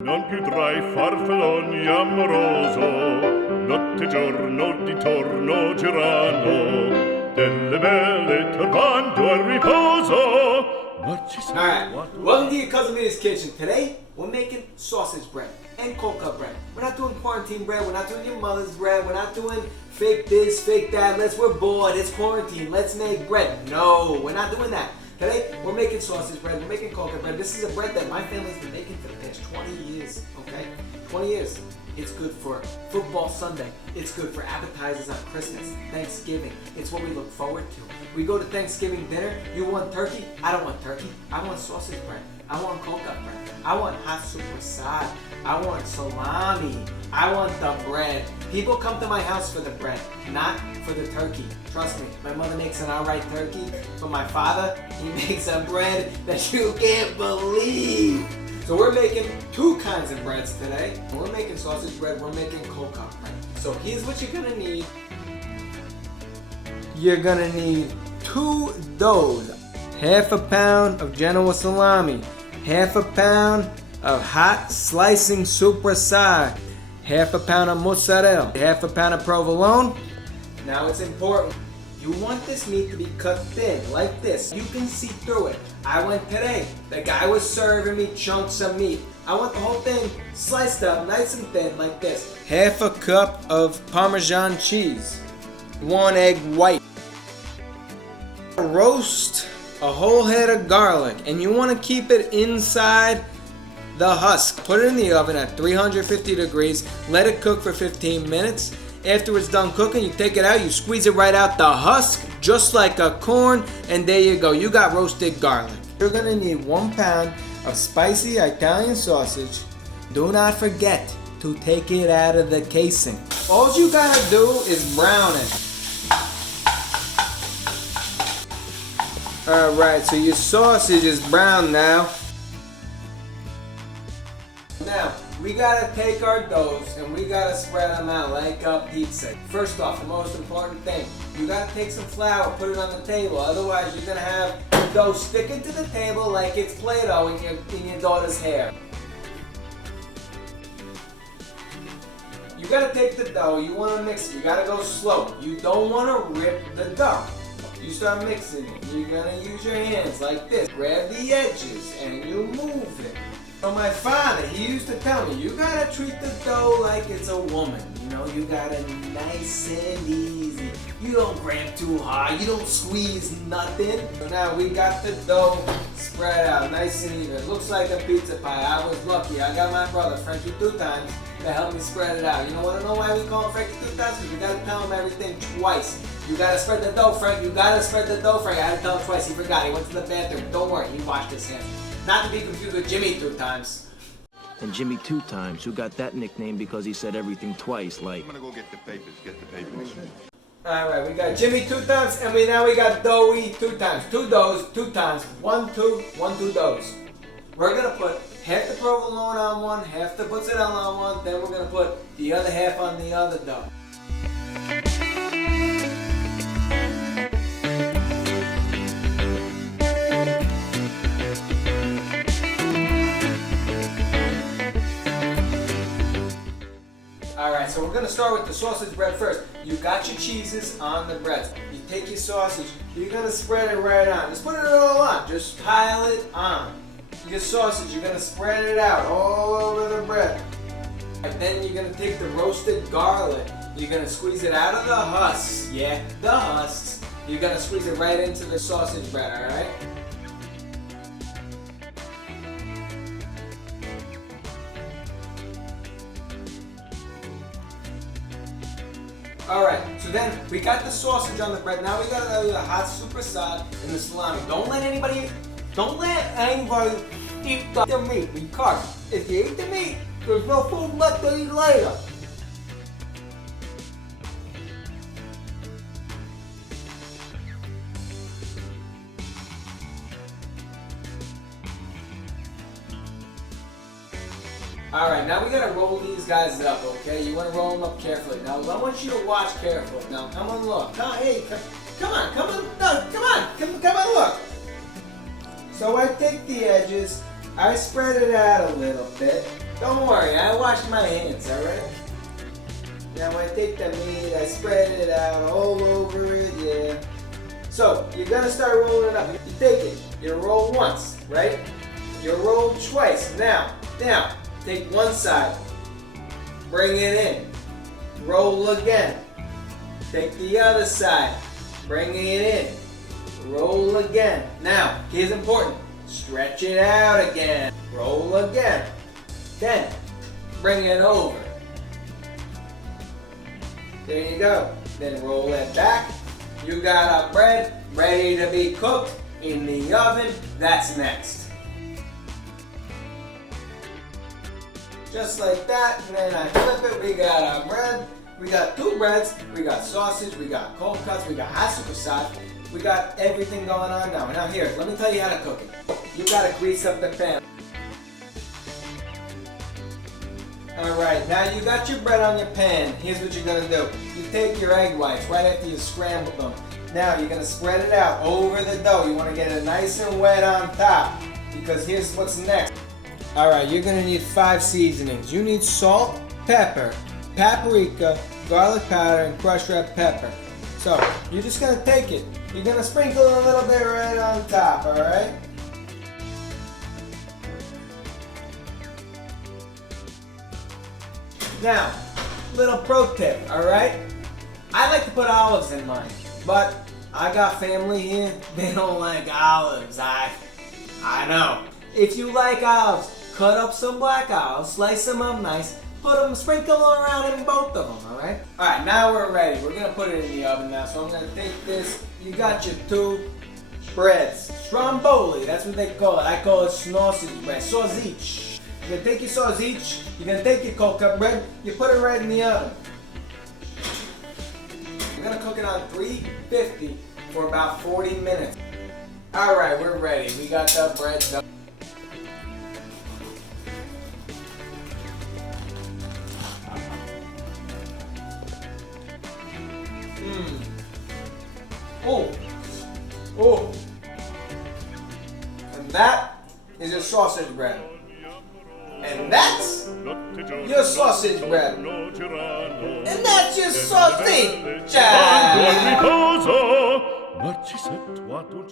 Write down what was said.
Non più tra i farfalloni amoroso, notte e giorno di torno girano, delle belle turbando al riposo. Ma ci Alright, welcome to your Cousin Vita's kitchen. Today, we're making sausage bread and cold cut bread. We're not doing quarantine bread, we're not doing your mother's bread, we're not doing fake this, fake that, we're bored, it's quarantine, let's make bread. No, we're not doing that. Today, we're making sausage bread, we're making cold cut bread. This is a bread that my family's been making for the past 20 years, okay? 20 years. It's good for football Sunday. It's good for appetizers on Christmas, Thanksgiving. It's what we look forward to. We go to Thanksgiving dinner. You want turkey? I don't want turkey. I want sausage bread. I want cold cut bread. I want hot sopresatta. I want salami. I want the bread. People come to my house for the bread, not for the turkey. Trust me, my mother makes an alright turkey, but my father, he makes a bread that you can't believe. So we're making two kinds of breads today. We're making sausage bread, we're making cold cut bread. So here's what you're gonna need. You're gonna need 2 doughs, half a pound of Genoa salami, half a pound of hot slicing sopressata, half a pound of mozzarella, half a pound of provolone. Now it's important. You want this meat to be cut thin, like this. You can see through it. I went today. The guy was serving me chunks of meat. I want the whole thing sliced up, nice and thin, like this. Half a cup of Parmesan cheese. 1 egg white. Roast a whole head of garlic, and you want to keep it inside the husk. Put it in the oven at 350 degrees. Let it cook for 15 minutes. After it's done cooking, you take it out, you squeeze it right out the husk, just like a corn, and there you go. You got roasted garlic. You're gonna need 1 pound of spicy Italian sausage. Do not forget to take it out of the casing. All you gotta do is brown it. Alright, so your sausage is brown now. Now, we gotta take our doughs and we gotta spread them out like a pizza. First off, the most important thing, you gotta take some flour, put it on the table. Otherwise, you're gonna have the dough sticking to the table like it's Play-Doh in your daughter's hair. You gotta take the dough, you wanna mix it, you gotta go slow. You don't wanna rip the dough. You start mixing it, you're gonna use your hands like this. Grab the edges and you move it. So my father, he used to tell me, you gotta treat the dough like it's a woman. You know, you gotta nice and easy. You don't grab too hard, you don't squeeze nothing. So now we got the dough spread out nice and even. Looks like a pizza pie. I was lucky. I got my brother, Frankie, 2 times to help me spread it out. You know what I know why we call him Frankie 2 times? Because we gotta tell him everything twice. You gotta spread the dough, Frank. You gotta spread the dough, Frank. I had to tell him twice. He forgot. He went to the bathroom. Don't worry, he washed his hands. Not to be confused with Jimmy 2 times. And Jimmy 2 times, who got that nickname because he said everything twice, like... I'm gonna go get the papers, Alright, we got Jimmy 2 times, and now we got Doughy 2 times. 2 doughs, 2 times. 1, 2, 1, 2 doughs. We're gonna put half the provolone on one, half the mozzarella on one, then we're gonna put the other half on the other dough. Alright, so we're going to start with the sausage bread first. You got your cheeses on the bread. You take your sausage, you're going to spread it right on. Just put it all on. Just pile it on. Your sausage, you're going to spread it out all over the bread. And then you're going to take the roasted garlic. You're going to squeeze it out of the husks. Yeah, the husks. You're going to squeeze it right into the sausage bread, alright? Alright, so then we got the sausage on the bread. Now we gotta do the hot sopressata and the salami. Don't let anybody eat the meat, because if you eat the meat, there's no food left to eat later. Alright, now we gotta roll these guys up, okay? You wanna roll them up carefully. Now, I want you to watch carefully. Now, come on, look. Come on, look. So I take the edges, I spread it out a little bit, Don't worry, I washed my hands, alright? Now I take the meat, I spread it out all over it, yeah. So, you're gonna start rolling it up. You take it, you roll once, right? You roll twice. Now, take one side, bring it in, roll again. Take the other side, bring it in, roll again. Now, here's important, stretch it out again, roll again. Then, bring it over. There you go. Then roll it back. You got a bread ready to be cooked in the oven. That's next. Just like that, and then I flip it. We got our bread. We got two breads. We got sausage. We got cold cuts. We got hot sopresatta. We got everything going on now. Now here, let me tell you how to cook it. You gotta grease up the pan. Alright, now you got your bread on your pan. Here's what you're gonna do. You take your egg whites right after you scramble them. Now you're gonna spread it out over the dough. You wanna get it nice and wet on top, because here's what's next. Alright, you're gonna need 5 seasonings. You need salt, pepper, paprika, garlic powder, and crushed red pepper. So, you're just gonna take it. You're gonna sprinkle a little bit right on top, alright? Now, little pro tip, alright? I like to put olives in mine, but I got family here, they don't like olives. I know. If you like olives, cut up some black olives, slice them up nice, sprinkle them around in both of them, alright? Alright, now we're ready. We're gonna put it in the oven now, so I'm gonna take this. You got your 2 breads. Stromboli, that's what they call it. I call it sausage bread, sausage. You're gonna take your sausage, you're gonna take your cold cut bread, you put it right in the oven. We're gonna cook it on 350 for about 40 minutes. Alright, we're ready. We got the bread done. Oh. And that is your sausage bread. And that's your sausage bread. And that's your sausage. Quando al riposo, Narcissetto a tuo